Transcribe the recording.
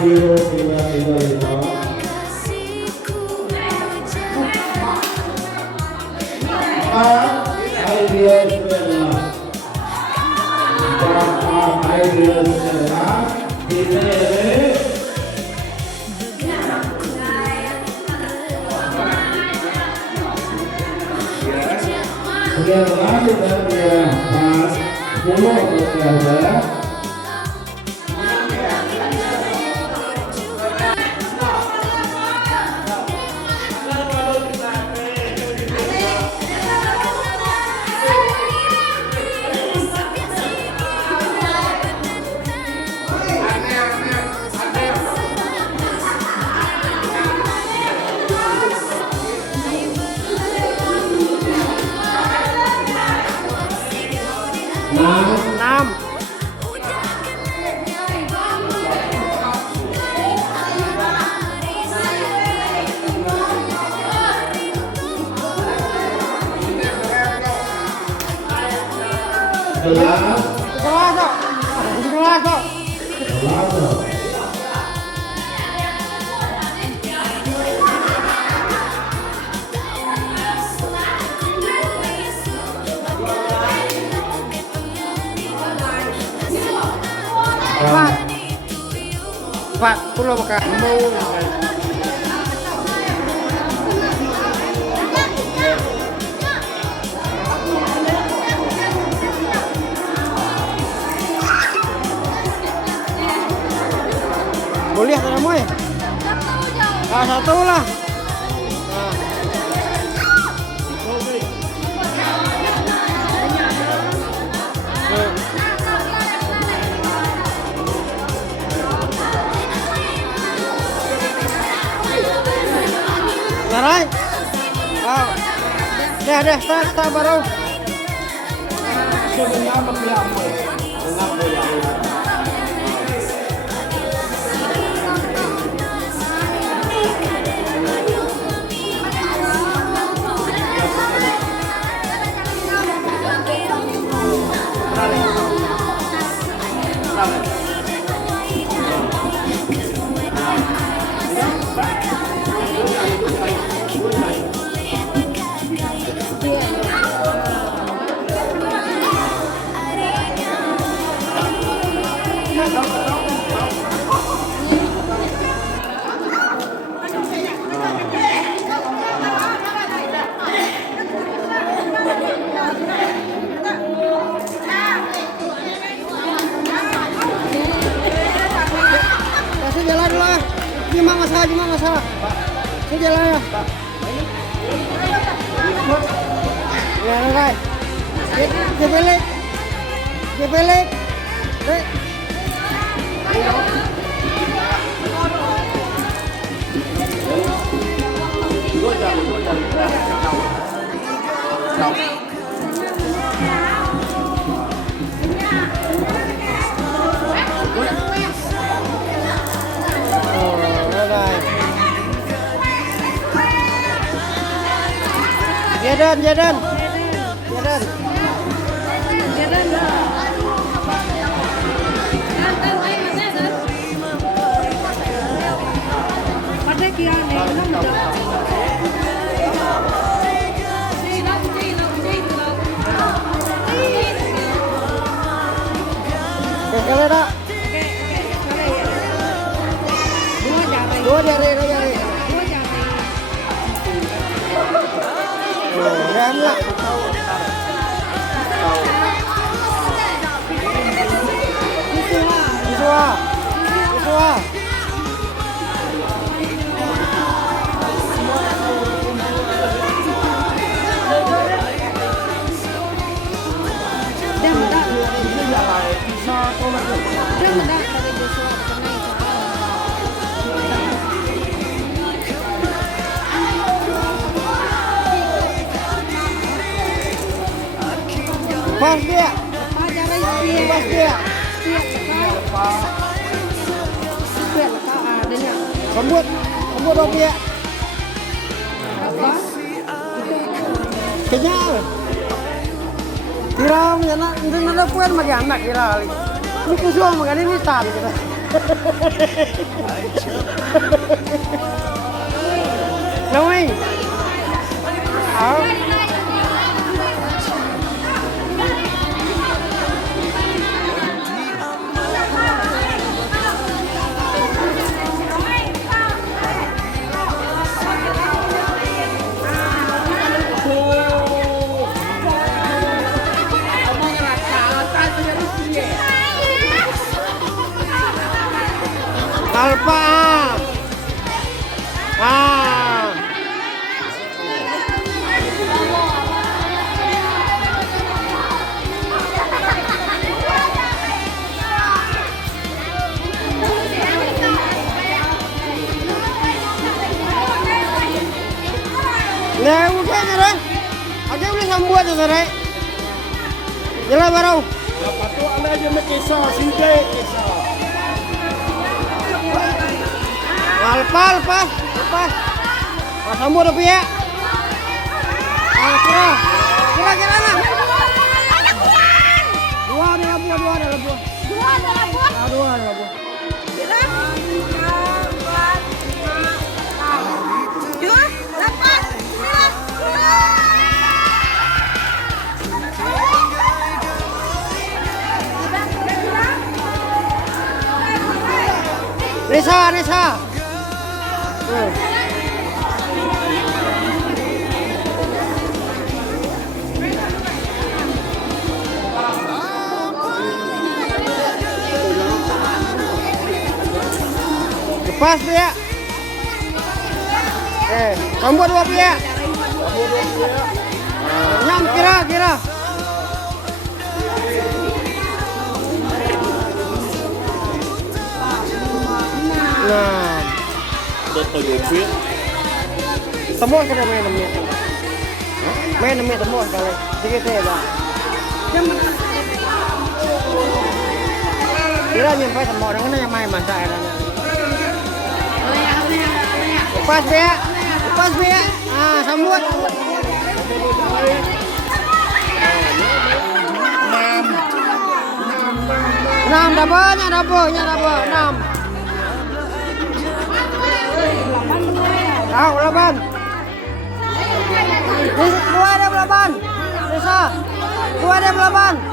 biru tiba-tiba itu. Idea sebenarnya. Idea sebenarnya. Ini. Dia lanjut dan dia pas 10 berada. Enam. Sebelas kok. Pak, pulau bekas mau. Boleh tak mau? Satu lah. Tarai. Dah, start baru. Cuma masalah. Ini jalan ya. Ya, Rai. Dia balik. Jadan. Pada kian Dua jari. Rem lah. Iswa. Pas dia. Sambut dia. Apa? Kenyal. Tiram, jangan ada puan bagi anak kira kali. Ini kusung, makanya ini tar kita. Nói Alpa. Ah. Nè, ok rồi đấy. Oke, boleh sambuat ya, Sare. Jalan baru. Lepas tu anda je make kisah, singgih kisah. Alpa. Oh, sambut tapi ya. Ah, kira lah. Dua ada buah. Dua ada buah. Nisa. Lepas dia. Sambut dua pihak. Nyam kira. Nah, semua kena main namanya. Main namanya semua sekali. Sedikit saya dah. Kira nyampai semua orang kena yang main masa eranya. Lepas dia. Ah, sambut. 6 double 6. Tahu 8. Dua ada 8. Nisa. 2 ada 8.